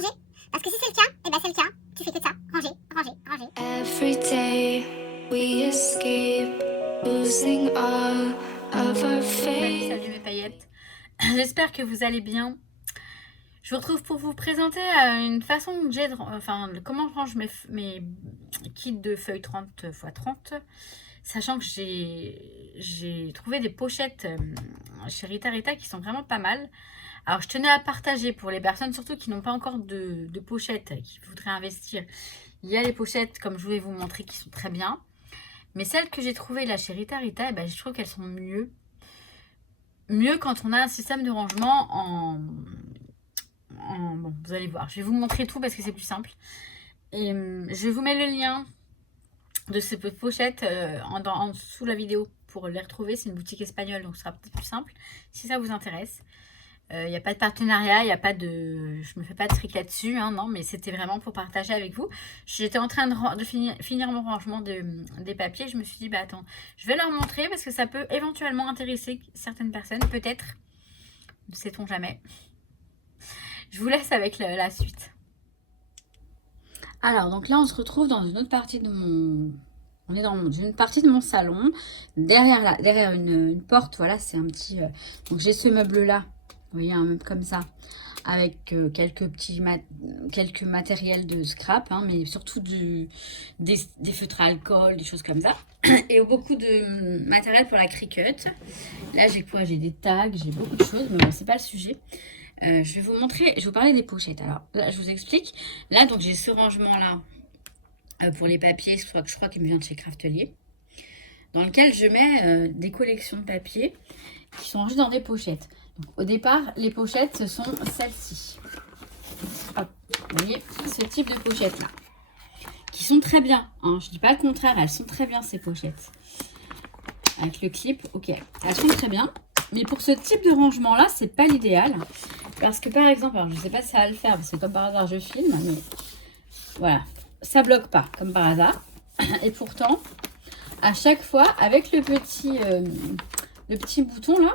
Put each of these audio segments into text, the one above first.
ranger? Parce que si c'est le cas, et ben c'est le cas. Tu fais que ça. Ranger, ranger, ranger. Every day we escape losing all of our faith. Salut mes paillettes. J'espère que vous allez bien. Je vous retrouve pour vous présenter une façon que j'ai comment je range mes kits de feuilles 30 x 30, sachant que j'ai trouvé des pochettes chez Rita Rita qui sont vraiment pas mal. Alors je tenais à partager pour les personnes surtout qui n'ont pas encore de pochettes, qui voudraient investir. Il y a les pochettes comme je voulais vous montrer qui sont très bien, mais celles que j'ai trouvées là chez Rita Rita, je trouve qu'elles sont mieux quand on a un système de rangement bon, vous allez voir, je vais vous montrer tout parce que c'est plus simple. Et je vous mets le lien de ces pochettes en dessous de la vidéo pour les retrouver. C'est une boutique espagnole, donc ce sera peut-être plus simple si ça vous intéresse. Il n'y a pas de partenariat, il n'y a pas de... Je me fais pas de fric là-dessus, hein, non, mais c'était vraiment pour partager avec vous. J'étais en train de finir mon rangement des papiers. Je me suis dit, attends, je vais leur montrer parce que ça peut éventuellement intéresser certaines personnes, peut-être. Ne sait-on jamais. Je vous laisse avec la suite. Alors, donc là, on se retrouve dans une autre partie de mon... On est dans une partie de mon salon. Derrière une porte, voilà, c'est un petit... Donc, j'ai ce meuble-là. Vous voyez, un meuble comme ça. Avec quelques matériels de scrap, hein, mais surtout des feutres à alcool, des choses comme ça. Et beaucoup de matériel pour la Cricut. Là, j'ai des tags, j'ai beaucoup de choses, mais bon, c'est pas le sujet. Je vais vous montrer, je vais vous parler des pochettes. Alors là, je vous explique. Là, donc j'ai ce rangement-là pour les papiers, je crois qu'il me vient de chez Craftelier, dans lequel je mets des collections de papiers qui sont rangées dans des pochettes. Donc, au départ, les pochettes, ce sont celles-ci. Hop, vous voyez, ce type de pochettes-là, qui sont très bien. Hein, je dis pas le contraire, elles sont très bien ces pochettes. Avec le clip, ok, elles sont très bien. Mais pour ce type de rangement-là, c'est pas l'idéal. Parce que par exemple, alors je sais pas si ça va le faire, parce que comme par hasard je filme, mais voilà, ça bloque pas, comme par hasard. Et pourtant, à chaque fois, avec le petit bouton là,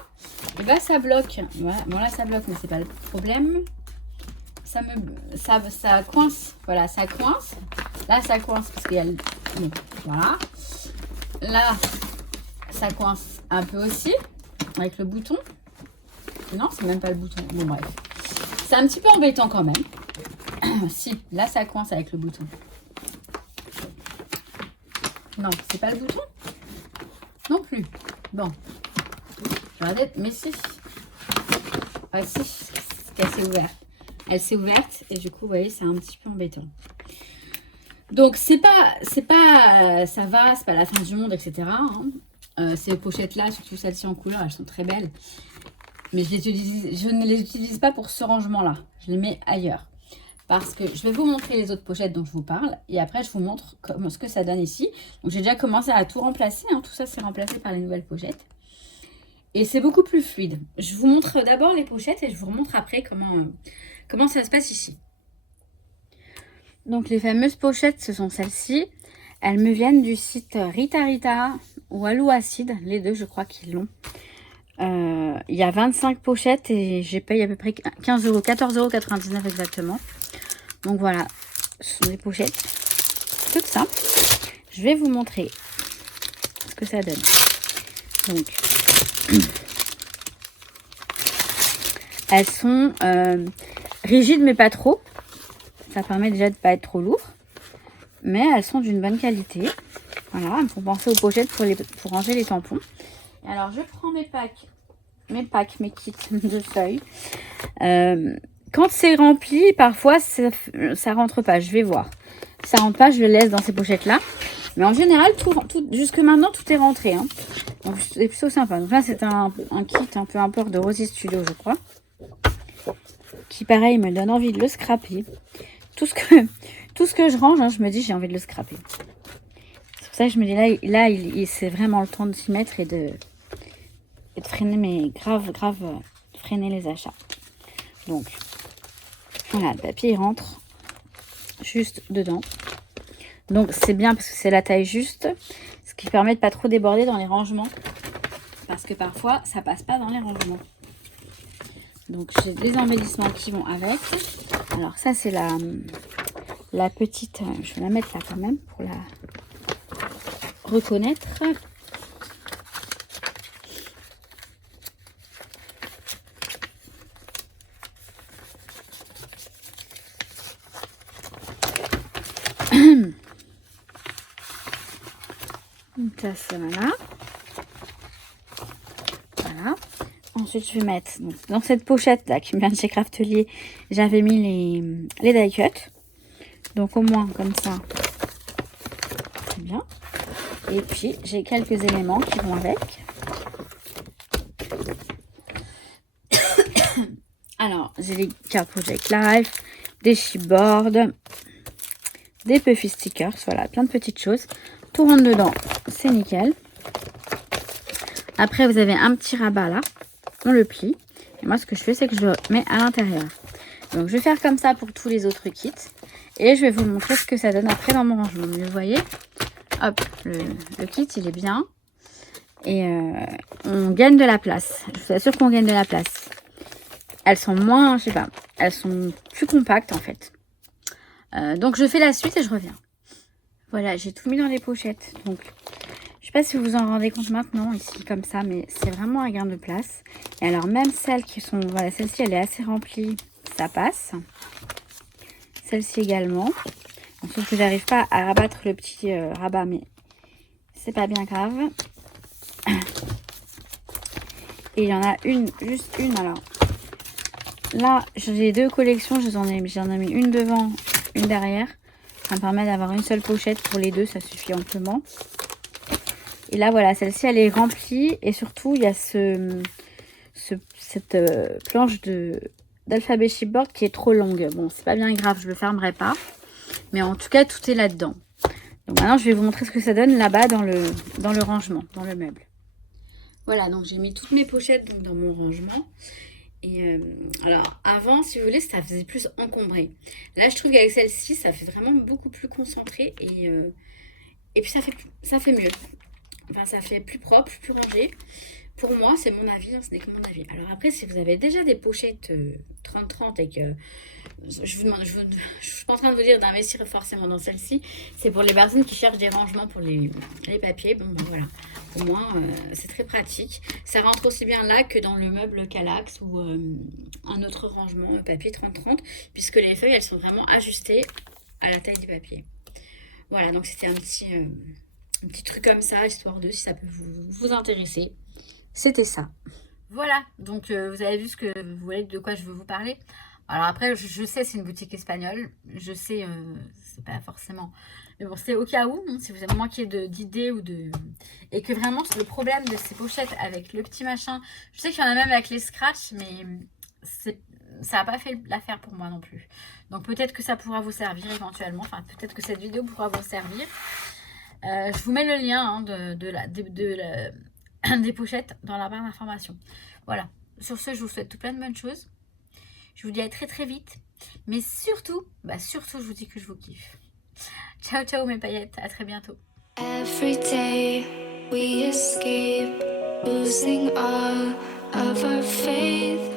et ben ça bloque. Voilà, bon là ça bloque, mais c'est pas le problème. Ça coince, voilà, ça coince. Là ça coince parce qu'il y a le... Voilà. Là, ça coince un peu aussi. Avec le bouton. Non, c'est même pas le bouton. Bon, bref. C'est un petit peu embêtant quand même. Si, là, ça coince avec le bouton. Non, c'est pas le bouton. Non plus. Bon. Regardez, mais si. Ah si, elle s'est ouverte. Elle s'est ouverte et du coup, vous voyez, c'est un petit peu embêtant. Donc, ça va, c'est pas la fin du monde, etc. Hein. Ces pochettes-là, surtout celles-ci en couleur, elles sont très belles. Mais je ne les utilise pas pour ce rangement-là. Je les mets ailleurs. Parce que je vais vous montrer les autres pochettes dont je vous parle. Et après, je vous montre ce que ça donne ici. Donc, j'ai déjà commencé à tout remplacer. Hein. Tout ça, c'est remplacé par les nouvelles pochettes. Et c'est beaucoup plus fluide. Je vous montre d'abord les pochettes et je vous remontre après comment ça se passe ici. Donc, les fameuses pochettes, ce sont celles-ci. Elles me viennent du site Rita Rita ou Alou Acide, les deux je crois qu'ils l'ont. Il y a 25 pochettes et j'ai payé à peu près 15 €, 14,99 € exactement. Donc voilà, ce sont des pochettes toutes simples. Je vais vous montrer ce que ça donne. Donc, elles sont rigides mais pas trop. Ça permet déjà de ne pas être trop lourd. Mais elles sont d'une bonne qualité. Voilà, pour penser aux pochettes pour ranger les tampons. Et alors, je prends mes kits de feuilles. Quand c'est rempli, parfois, ça rentre pas. Je vais voir. Si ça rentre pas, je le laisse dans ces pochettes-là. Mais en général, jusque maintenant, tout est rentré. Hein. Donc, c'est plutôt sympa. Donc là, c'est un kit un peu import de Rosy Studio, je crois. Qui, pareil, me donne envie de le scraper. Tout ce que je range, hein, je me dis, j'ai envie de le scraper. C'est pour ça que je me dis, là c'est vraiment le temps de s'y mettre et de freiner, mais grave, freiner les achats. Donc, voilà, le papier, il rentre juste dedans. Donc, c'est bien parce que c'est la taille juste, ce qui permet de pas trop déborder dans les rangements. Parce que parfois, ça passe pas dans les rangements. Donc j'ai les embellissements qui vont avec. Alors ça c'est la petite, je vais la mettre là quand même pour la reconnaître. Donc ça c'est voilà. Voilà. Ensuite je vais mettre donc, dans cette pochette là qui me vient de chez Craftelier, j'avais mis les die cuts. Donc au moins comme ça, c'est bien. Et puis j'ai quelques éléments qui vont avec. Alors j'ai les cartes Project Life, des chipboards, des puffy stickers, voilà, plein de petites choses. Tout rentre dedans, c'est nickel. Après vous avez un petit rabat là, on le plie. Et moi ce que je fais c'est que je le mets à l'intérieur. Donc je vais faire comme ça pour tous les autres kits. Et je vais vous montrer ce que ça donne après dans mon rangement. Vous voyez, hop, le kit il est bien. Et on gagne de la place. Je vous assure qu'on gagne de la place. Elles sont moins, je sais pas, elles sont plus compactes en fait. Donc je fais la suite et je reviens. Voilà, j'ai tout mis dans les pochettes. Donc je sais pas si vous vous en rendez compte maintenant ici comme ça, mais c'est vraiment un gain de place. Et alors même celles qui sont, voilà, celle-ci elle est assez remplie, ça passe. Celle-ci également. Donc, sauf que j'arrive pas à rabattre le petit rabat, mais c'est pas bien grave. Et il y en a une, juste une. Alors là, j'ai deux collections. J'en ai mis une devant, une derrière. Ça me permet d'avoir une seule pochette pour les deux. Ça suffit amplement. Et là, voilà, celle-ci, elle est remplie. Et surtout, il y a cette planche d'alphabet chipboard qui est trop longue. Bon, c'est pas bien grave, je le fermerai pas. Mais en tout cas, tout est là-dedans. Donc maintenant, je vais vous montrer ce que ça donne là-bas dans le rangement, dans le meuble. Voilà, donc j'ai mis toutes mes pochettes donc, dans mon rangement. Et alors, avant, si vous voulez, ça faisait plus encombré. Là, je trouve qu'avec celle-ci, ça fait vraiment beaucoup plus concentré. Et puis, ça fait mieux. Enfin, ça fait plus propre, plus rangé. Pour moi, c'est mon avis, hein, ce n'est que mon avis. Alors après, si vous avez déjà des pochettes 30-30 et que je suis pas en train de vous dire d'investir forcément dans celle-ci, c'est pour les personnes qui cherchent des rangements pour les papiers. Bon, ben voilà, au moins, c'est très pratique. Ça rentre aussi bien là que dans le meuble Kallax ou un autre rangement papier 30-30, puisque les feuilles, elles sont vraiment ajustées à la taille du papier. Voilà, donc c'était un petit truc comme ça, histoire de, si ça peut vous intéresser. C'était ça. Voilà, donc vous avez vu vous voyez de quoi je veux vous parler. Alors après, je sais c'est une boutique espagnole. Je sais, c'est pas forcément... Mais bon, c'est au cas où, hein, si vous avez manqué d'idées ou de... Et que vraiment, le problème de ces pochettes avec le petit machin... Je sais qu'il y en a même avec les scratchs, mais ça n'a pas fait l'affaire pour moi non plus. Donc peut-être que ça pourra vous servir éventuellement. Enfin, peut-être que cette vidéo pourra vous servir. Je vous mets le lien hein, des pochettes dans la barre d'information. Voilà. Sur ce, je vous souhaite tout plein de bonnes choses. Je vous dis à très très vite. Mais surtout, je vous dis que je vous kiffe. Ciao, ciao mes paillettes. À très bientôt. Every day we escape, losing all of our faith.